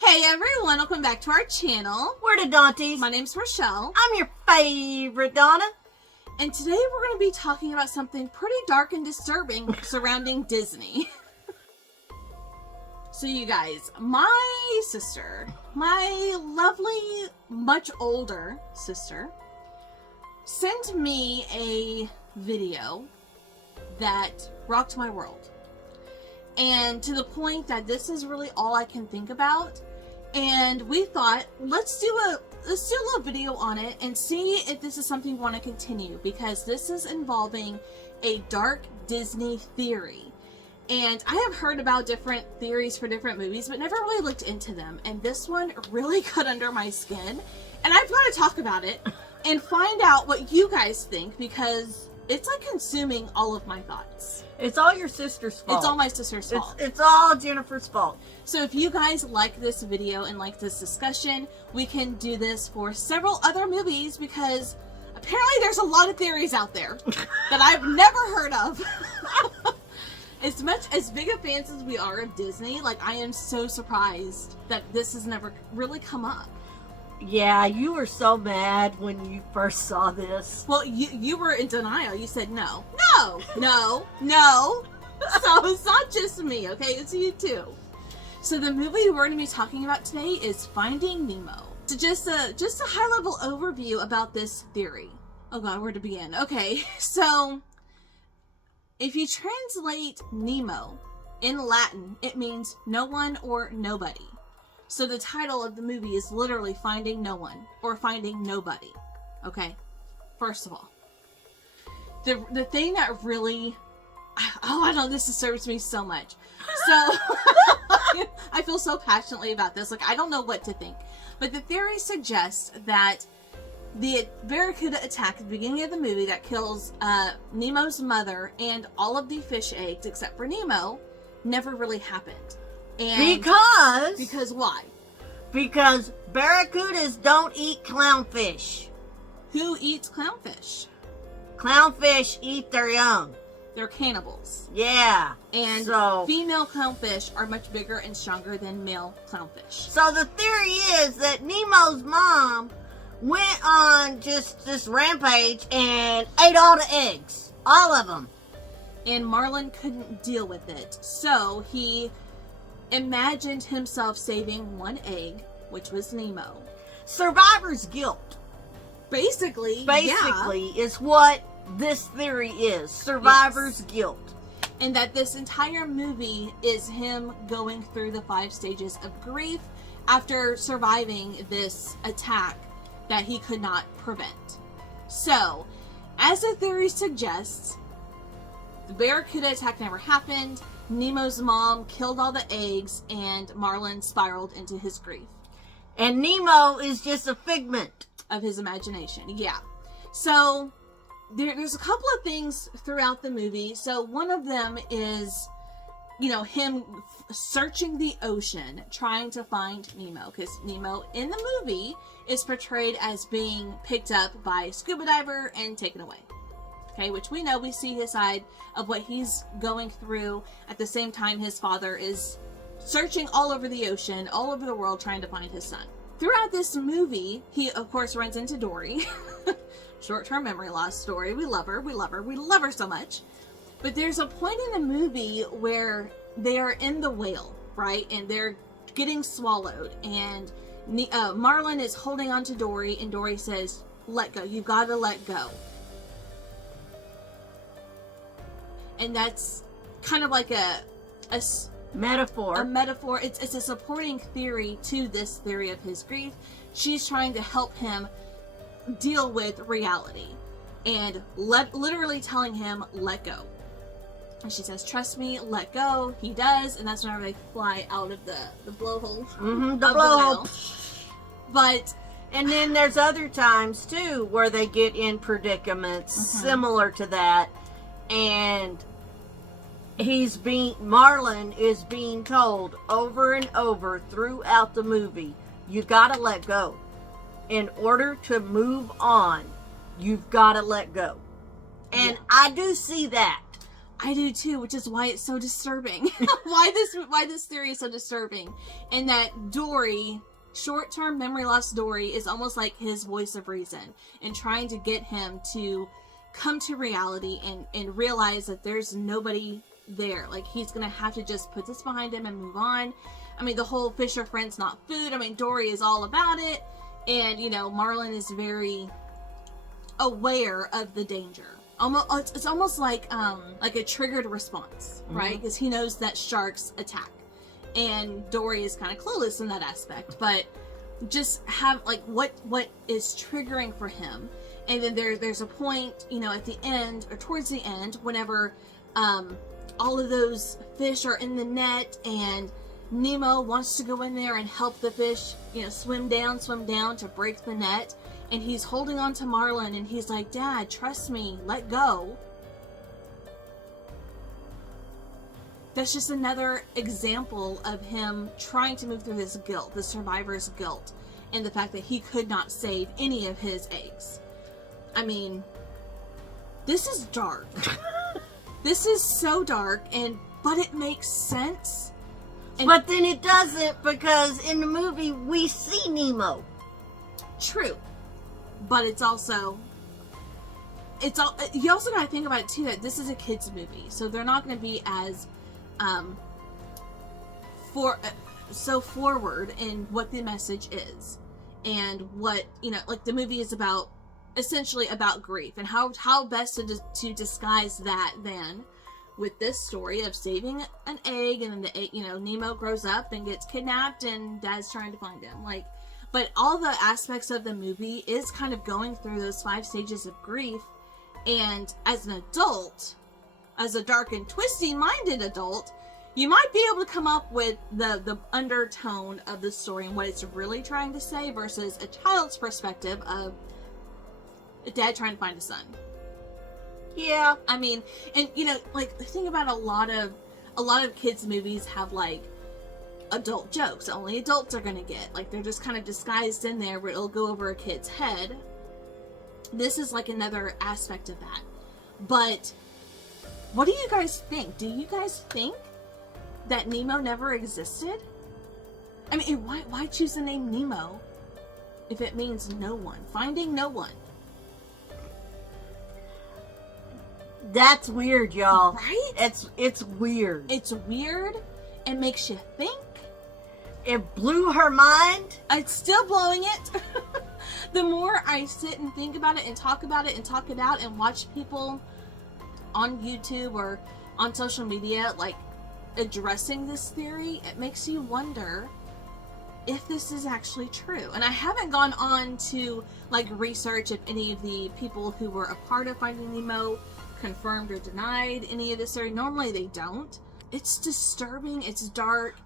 Hey everyone, welcome back to our channel. We're the Dawnties. My name's Rochelle. I'm your favorite Donna. And today we're going to be talking about something pretty dark and disturbing surrounding Disney. So you guys, my sister, my lovely, much older sister, sent me a video that rocked my world. And to the point that this is really all I can think about. And we thought, let's do a little video on it and see if this is something we want to continue, because this is involving a dark Disney theory. And I have heard about different theories for different movies, but never really looked into them. And this one really got under my skin. And I've got to talk about it and find out what you guys think, because it's like consuming all of my thoughts. It's all your sister's fault. It's all my sister's fault. It's all Jennifer's fault. So if you guys like this video and like this discussion, we can do this for several other movies, because apparently there's a lot of theories out there that I've never heard of. As big of fans as we are of Disney, like, I am so surprised that this has never really come up. Yeah, you were so mad when you first saw this. Well, you were in denial. You said no. So it's not just me, okay? It's you too. So the movie we're going to be talking about today is Finding Nemo. So just a high-level overview about this theory. Oh God, where to begin? Okay, so if you translate Nemo in Latin, it means no one or nobody. So the title of the movie is literally Finding No One or Finding Nobody. Okay, first of all, the thing that really, I don't know, this disturbs me so much. So I feel so passionately about this. Like, I don't know what to think. But the theory suggests that the barracuda attack at the beginning of the movie that kills Nemo's mother and all of the fish eggs except for Nemo never really happened. And because why? Because barracudas don't eat clownfish. Who eats clownfish? Clownfish eat their young. They're cannibals. Yeah. And female clownfish are much bigger and stronger than male clownfish. So the theory is that Nemo's mom went on just this rampage and ate all the eggs. All of them. And Marlin couldn't deal with it. So he imagined himself saving one egg, which was Nemo. Survivor's guilt. Basically, is what this theory is. Survivor's guilt. And that this entire movie is him going through the 5 stages of grief after surviving this attack that he could not prevent. So, as the theory suggests, the barracuda attack never happened, Nemo's mom killed all the eggs, and Marlin spiraled into his grief. And Nemo is just a figment of his imagination. Yeah. So there's a couple of things throughout the movie. So one of them is, him searching the ocean, trying to find Nemo. Because Nemo in the movie is portrayed as being picked up by a scuba diver and taken away. Okay, which we see his side of what he's going through. At the same time, his father is searching all over the ocean, all over the world, trying to find his son. Throughout this movie, he, of course, runs into Dory. Short-term memory loss story. We love her so much. But there's a point in the movie where they are in the whale, right? And they're getting swallowed. And Marlin is holding on to Dory, and Dory says, "Let go. You've got to let go." And that's kind of like a metaphor. A metaphor. It's a supporting theory to this theory of his grief. She's trying to help him deal with reality and literally telling him, let go. And she says, trust me, let go. He does, and that's whenever they fly out of the blowhole. Mm-hmm, the blowhole. And then there's other times too where they get in predicaments similar to that, and Marlin is being told over and over throughout the movie, you gotta let go. In order to move on, you've gotta let go. And I do see that. I do too, which is why it's so disturbing. why this theory is so disturbing. And that Dory, short-term memory loss Dory, is almost like his voice of reason and trying to get him to come to reality and realize that there's nobody there. Like, he's gonna have to just put this behind him and move on. I mean, the whole fish are friends, not food. I mean, Dory is all about it. And, you know, Marlin is very aware of the danger. It's almost like a triggered response, right? Because he knows that sharks attack, and Dory is kind of clueless in that aspect. But just have like what is triggering for him, and then there's a point, you know, at the end or towards the end, whenever all of those fish are in the net, and Nemo wants to go in there and help the fish, you know, swim down to break the net. And he's holding on to Marlin, and he's like, Dad, trust me, let go. That's just another example of him trying to move through his guilt, the survivor's guilt, and the fact that he could not save any of his eggs. I mean, this is dark. This is so dark, but it makes sense. But then it doesn't, because in the movie we see Nemo. True. But you also got to think about it too, that this is a kids movie, so they're not going to be as so forward in what the message is, and what, you know, like the movie is about, essentially about grief, and how best to disguise that than with this story of saving an egg, and then the egg, you know, Nemo grows up and gets kidnapped and Dad's trying to find him, like. But all the aspects of the movie is kind of going through those 5 stages of grief. And as an adult, as a dark and twisty-minded adult, you might be able to come up with the undertone of the story and what it's really trying to say versus a child's perspective of a dad trying to find a son. Yeah. I mean, and, you know, like, think about a lot of kids' movies have, like, adult jokes only adults are gonna get, like, they're just kind of disguised in there where it'll go over a kid's head. This is like another aspect of that. But what do you guys think? Do you guys think that Nemo never existed? I mean, why choose the name Nemo if it means no one, finding no one? That's weird, y'all. Right? It's weird. It's weird. It makes you think. It blew her mind. It's still blowing it. The more I sit and think about it and talk about it and talk it out and watch people on YouTube or on social media, like, addressing this theory, it makes you wonder if this is actually true. And I haven't gone on to, like, research if any of the people who were a part of Finding Nemo confirmed or denied any of this theory. Normally they don't. It's disturbing, it's dark,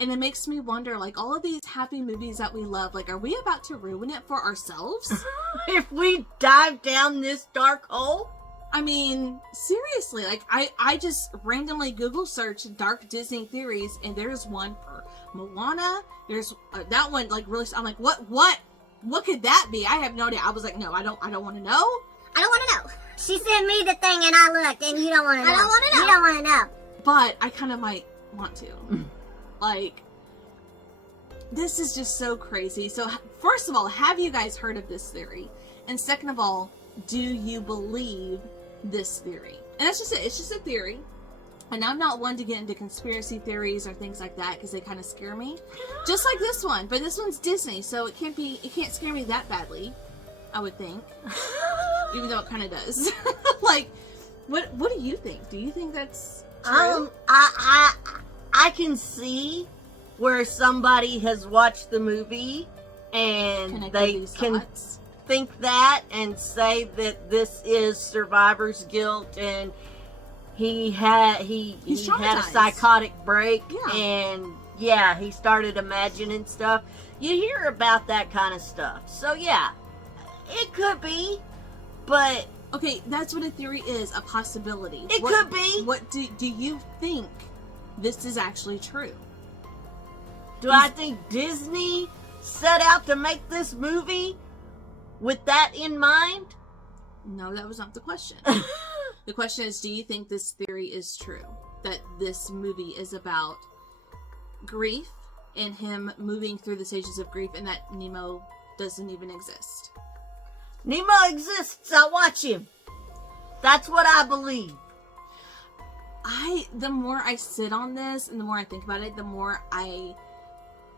and it makes me wonder, like, all of these happy movies that we love, like, are we about to ruin it for ourselves? If we dive down this dark hole? I mean, seriously, like, I just randomly Google searched dark Disney theories, and there's one for Moana, there's that one, like, really, I'm like, what could that be? I have no idea. I was like, no, I don't want to know. I don't want to know. She sent me the thing and I looked, and you don't want to know. I don't want to know. You don't want to know. But I kind of might want to. Like, this is just so crazy. So, first of all, have you guys heard of this theory? And second of all, do you believe this theory? And that's just it. It's just a theory. And I'm not one to get into conspiracy theories or things like that because they kind of scare me. Just like this one. But this one's Disney, so it can't scare me that badly, I would think. Even though it kind of does. Like, what do you think? Do you think that's true? I can see where somebody has watched the movie and they can think that and say that this is survivor's guilt, and he had a psychotic break, and he started imagining stuff. You hear about that kind of stuff. So yeah, it could be, but okay, that's what a theory is, a possibility. It could be. What do you think this is actually true? I think Disney set out to make this movie with that in mind? No, that was not the question. The question is, do you think this theory is true? That this movie is about grief and him moving through the stages of grief, and that Nemo doesn't even exist? Nemo exists. I watch him. That's what I believe. The more I sit on this and the more I think about it, the more I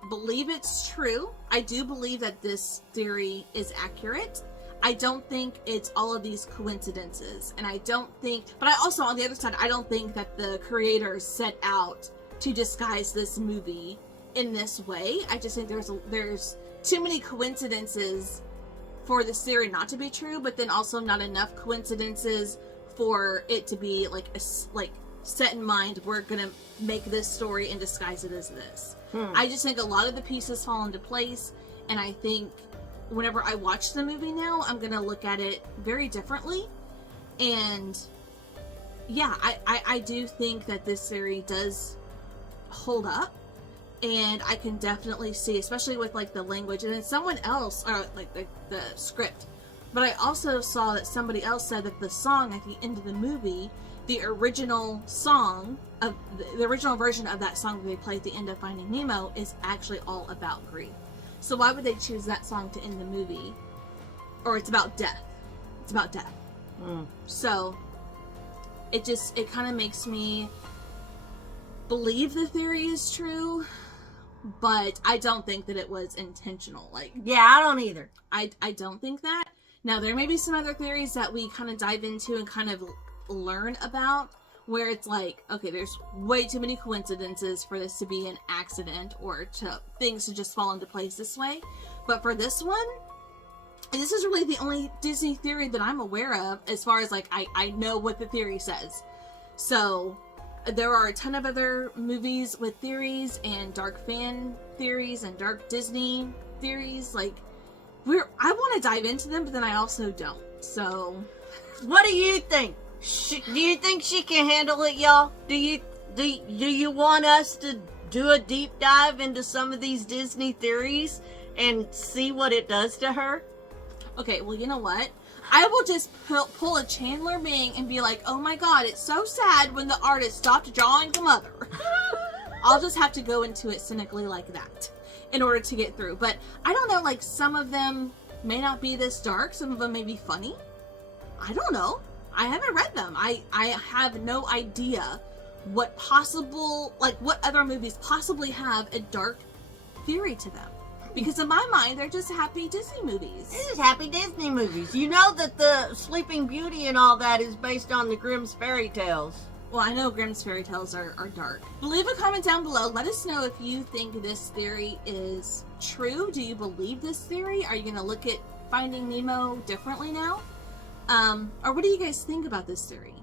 believe it's true. I do believe that this theory is accurate. I don't think it's all of these coincidences. And I don't think, but I also, on the other side, I don't think that the creators set out to disguise this movie in this way. I just think there's too many coincidences for this theory not to be true, but then also not enough coincidences for it to be like set in mind, we're gonna make this story and disguise it as this. I just think a lot of the pieces fall into place, and I think whenever I watch the movie now, I'm gonna look at it very differently. And yeah, I do think that this theory does hold up, and I can definitely see, especially with like the language, and then someone else, or like the script, but I also saw that somebody else said that the song at the end of the movie, the original song of the original version of that song that they play at the end of Finding Nemo is actually all about grief. So why would they choose that song to end the movie? Or it's about death. It's about death. So it kind of makes me believe the theory is true, but I don't think that it was intentional. Yeah, I don't either. I don't think that. Now, there may be some other theories that we kind of dive into and kind of learn about, where it's like, okay, there's way too many coincidences for this to be an accident or to things to just fall into place this way. But for this one, this is really the only Disney theory that I'm aware of, as far as like I know what the theory says. So there are a ton of other movies with theories and dark fan theories and dark Disney theories. Like, I want to dive into them, but then I also don't. So what do you think? Do you think she can handle it, y'all? Do you want us to do a deep dive into some of these Disney theories and see what it does to her? Okay, well, you know what? I will just pull a Chandler Bing and be like, oh my god, it's so sad when the artist stopped drawing the mother. I'll just have to go into it cynically like that in order to get through. But I don't know, like, some of them may not be this dark. Some of them may be funny. I don't know. I haven't read them. I have no idea what other movies possibly have a dark theory to them. Because in my mind, they're just happy Disney movies. They're just happy Disney movies. You know that the Sleeping Beauty and all that is based on the Grimm's fairy tales. Well, I know Grimm's fairy tales are dark. Leave a comment down below. Let us know if you think this theory is true. Do you believe this theory? Are you going to look at Finding Nemo differently now? Or what do you guys think about this theory?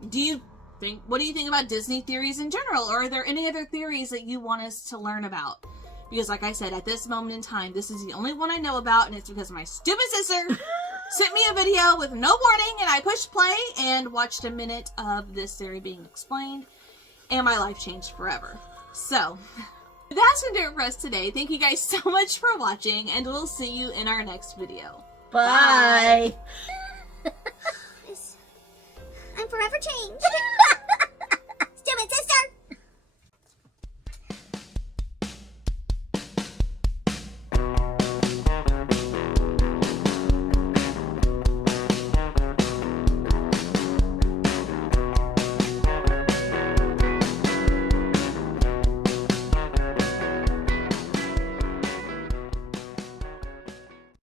What do you think about Disney theories in general? Or are there any other theories that you want us to learn about? Because like I said, at this moment in time, this is the only one I know about, and it's because my stupid sister sent me a video with no warning, and I pushed play and watched a minute of this theory being explained, and my life changed forever. So, that's going to do it for us today. Thank you guys so much for watching, and we'll see you in our next video. Bye! I'm forever changed. Stupid sister!